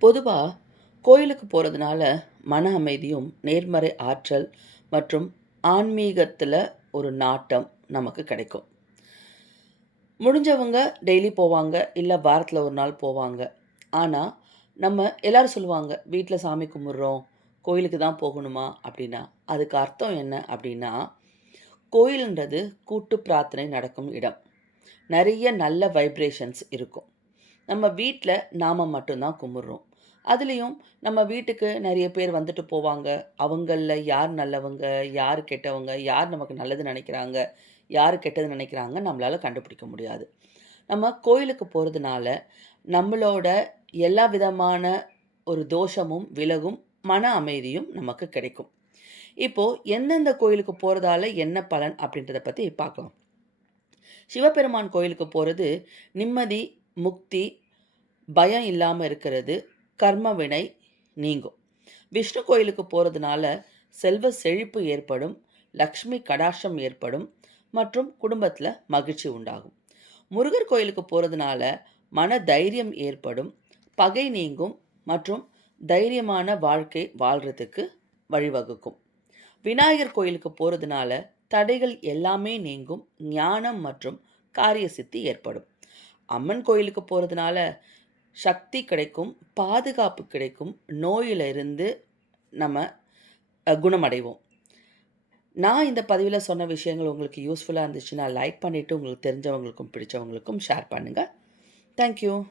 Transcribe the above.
பொதுவா கோயிலுக்கு போறதுனால மன அமைதியும், நேர்மறை ஆற்றல் மற்றும் ஆன்மீகத்தில ஒரு நாட்டம் நமக்கு கிடைக்கும். முடிஞ்சவங்க டெய்லி போவாங்க, இல்ல வாரத்தில ஒரு நாள் போவாங்க. ஆனா, நம்ம எல்லாரும் சொல்லுவாங்க, "வீட்ல சாமி கும்பிடுறோம், கோயிலுக்கு தான் போகணுமா?" அப்படின்னா, அதுக்கு அர்த்தம் என்ன அப்படின்னா, கோயில்ன்றது கூட்டு பிரார்த்தனை நடக்கும் இடம். நெறைய நல்ல வைப்ரேஷன்ஸ் இருக்கும். நம்ம வீட்ல நாம மட்டும் தான் கும்பிடுறோம். அதுலயும் நம்ம வீட்டுக்கு நெறைய பேர் வந்துட்டு போவாங்க. அவங்கள்ல யார் நல்லவங்க, யார் கெட்டவங்க, யார் நமக்கு நல்லது நெனைக்கிறாங்க, யார் கெட்டது நெனைக்கிறாங்க நம்மளால கண்டுபிடிக்க முடியாது. நம்ம கோயிலுக்கு போறதுனால, நம்மளோட எல்லா விதமான ஒரு தோஷமும் விலகும், மன அமைதியும் நமக்கு கிடைக்கும். இப்போ எந்தெந்த கோயிலுக்கு போறதால என்ன பலன் அப்படின்றத பத்தி பார்க்கலாம். சிவபெருமான் கோயிலுக்கு போறது நிம்மதி, முக்தி, பயம் இல்லாம இருக்கிறது, கர்ம வினை நீங்கும். விஷ்ணு கோயிலுக்கு போறதுனால செல்வ செழிப்பு ஏற்படும், லக்ஷ்மி கடாட்சம் ஏற்படும் மற்றும் குடும்பத்தில மகிழ்ச்சி உண்டாகும். முருகர் கோயிலுக்கு போறதுனால மன தைரியம் ஏற்படும், பகை நீங்கும் மற்றும் தைரியமான வாழ்க்கை வாழ்றதுக்கு வழிவகுக்கும். விநாயகர் கோயிலுக்கு போறதுனால தடைகள் எல்லாமே நீங்கும், ஞானம் மற்றும் காரிய சித்தி ஏற்படும். அம்மன் கோயிலுக்கு போறதுனால சக்தி கிடைக்கும், பாதுகாப்பு கிடைக்கும், நோயிலிருந்து நம்ம குணமடைவோம். நான் இந்த பதிவில சொன்ன விஷயங்கள் உங்களுக்கு யூஸ்ஃபுல்லா இருந்துச்சுன்னா, லைக் பண்ணிட்டு உங்களுக்கு தெரிஞ்சவங்களுக்கும், பிடிச்சவங்களுக்கும் ஷேர் பண்ணுங்க. Thank you.